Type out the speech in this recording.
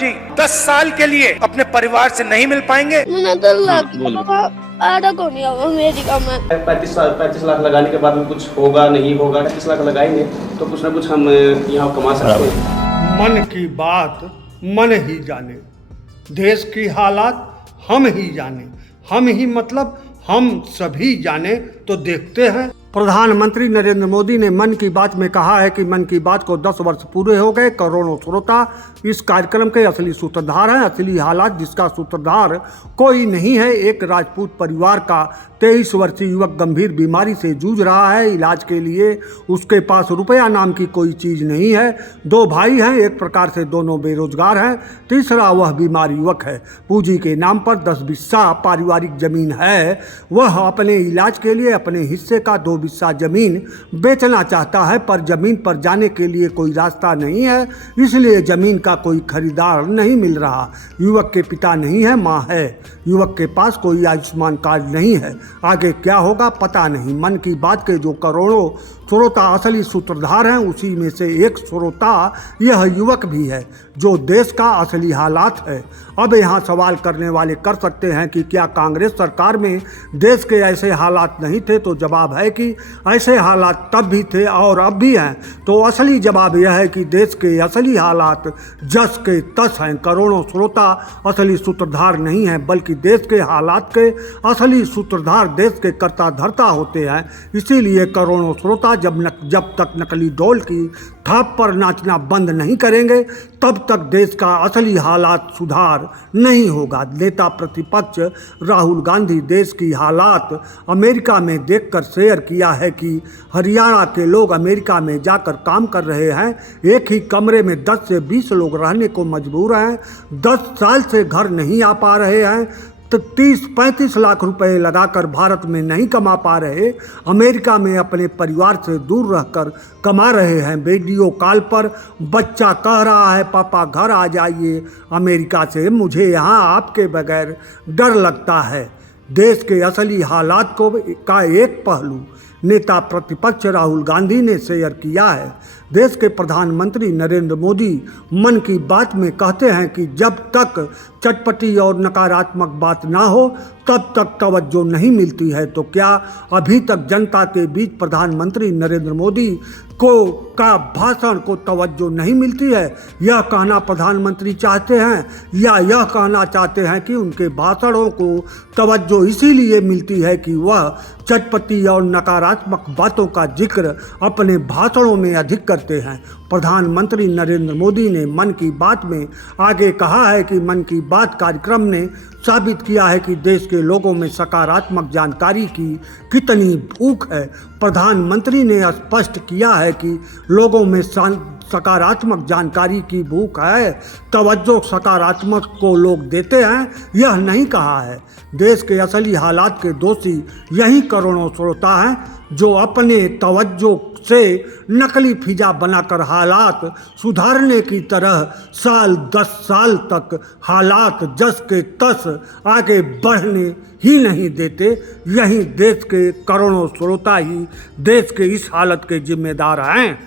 जी 10 साल के लिए अपने परिवार से नहीं मिल पाएंगे। मुझे डर लगता आधा को नहीं होगा अमेरिका में। 35 लाख लगाने के बाद में कुछ होगा नहीं होगा, 35 लाख लगाएंगे तो कुछ ना कुछ हम यहाँ कमा सकते हैं। मन की बात मन ही जाने, देश की हालात हम ही जाने, हम ही मतलब हम सभी जाने। तो देखते हैं। प्रधानमंत्री नरेंद्र मोदी ने मन की बात में कहा है कि मन की बात को 10 वर्ष पूरे हो गए। करोड़ों श्रोता इस कार्यक्रम के असली सूत्रधार हैं। असली हालात जिसका सूत्रधार कोई नहीं है। एक राजपूत परिवार का 23 वर्षीय युवक गंभीर बीमारी से जूझ रहा है। इलाज के लिए उसके पास रुपया नाम की कोई चीज़ नहीं है। 2 भाई हैं, एक प्रकार से दोनों बेरोजगार हैं। तीसरा वह बीमार युवक है। पूंजी के नाम पर 10 बिस्सा पारिवारिक जमीन है। वह अपने इलाज के लिए अपने हिस्से का 2 बिस्सा जमीन बेचना चाहता है, पर जमीन पर जाने के लिए कोई रास्ता नहीं है, इसलिए जमीन का कोई खरीदार नहीं मिल रहा। युवक के पिता नहीं है, मां है। युवक के पास कोई आयुष्मान कार्ड नहीं है। आगे क्या होगा पता नहीं। मन की बात के जो करोड़ों श्रोता असली सूत्रधार हैं, उसी में से एक श्रोता यह युवक भी है जो देश का असली हालात है। अब यहाँ सवाल करने वाले कर सकते हैं कि क्या कांग्रेस सरकार में देश के ऐसे हालात नहीं थे? तो जवाब है कि ऐसे हालात तब भी थे और अब भी हैं। तो असली जवाब यह है कि देश के असली हालात जस के तस हैं। करोड़ों श्रोता असली सूत्रधार नहीं हैं, बल्कि देश के हालात के असली सूत्रधार देश के कर्ता धर्ता होते हैं। इसीलिए करोड़ों श्रोता जब तक नकली ढोल की थाप पर नाचना बंद नहीं करेंगे, तब तक देश का असली हालात सुधार नहीं होगा। नेता प्रतिपक्ष राहुल गांधी देश की हालात अमेरिका में देखकर शेयर किया है कि हरियाणा के लोग अमेरिका में जाकर काम कर रहे हैं। एक ही कमरे में 10 से 20 लोग रहने को मजबूर हैं। 10 साल से घर नहीं आ पा रहे हैं, तो 30-35 लाख रुपए लगाकर भारत में नहीं कमा पा रहे, अमेरिका में अपने परिवार से दूर रहकर कमा रहे हैं। वीडियो कॉल पर बच्चा कह रहा है, पापा घर आ जाइए अमेरिका से, मुझे यहाँ आपके बगैर डर लगता है। देश के असली हालात का एक पहलू नेता प्रतिपक्ष राहुल गांधी ने शेयर किया है। देश के प्रधानमंत्री नरेंद्र मोदी मन की बात में कहते हैं कि जब तक चटपटी और नकारात्मक बात ना हो तब तक तवज्जो नहीं मिलती है। तो क्या अभी तक जनता के बीच प्रधानमंत्री नरेंद्र मोदी का भाषण को तवज्जो नहीं मिलती है? यह कहना प्रधानमंत्री चाहते हैं या यह कहना चाहते हैं कि उनके भाषणों को तवज्जो इसीलिए मिलती है कि वह चटपटी और नकारात्मक बातों का जिक्र अपने भाषणों में अधिक करते हैं? प्रधानमंत्री नरेंद्र मोदी ने मन की बात में आगे कहा है कि मन की बात कार्यक्रम ने साबित किया है कि देश के लोगों में सकारात्मक जानकारी की कितनी भूख है। प्रधानमंत्री ने स्पष्ट किया है कि लोगों में सकारात्मक जानकारी की भूख है। तवज्जो सकारात्मक को लोग देते हैं, यह नहीं कहा है। देश के असली हालात के दोषी यही करोड़ों श्रोता हैं जो अपने तवज्जो से नकली फिजा बनाकर हालात सुधारने की तरह 10 साल तक हालात जस के तस आगे बढ़ने ही नहीं देते। यही देश के करोड़ों श्रोता ही देश के इस हालत के जिम्मेदार हैं।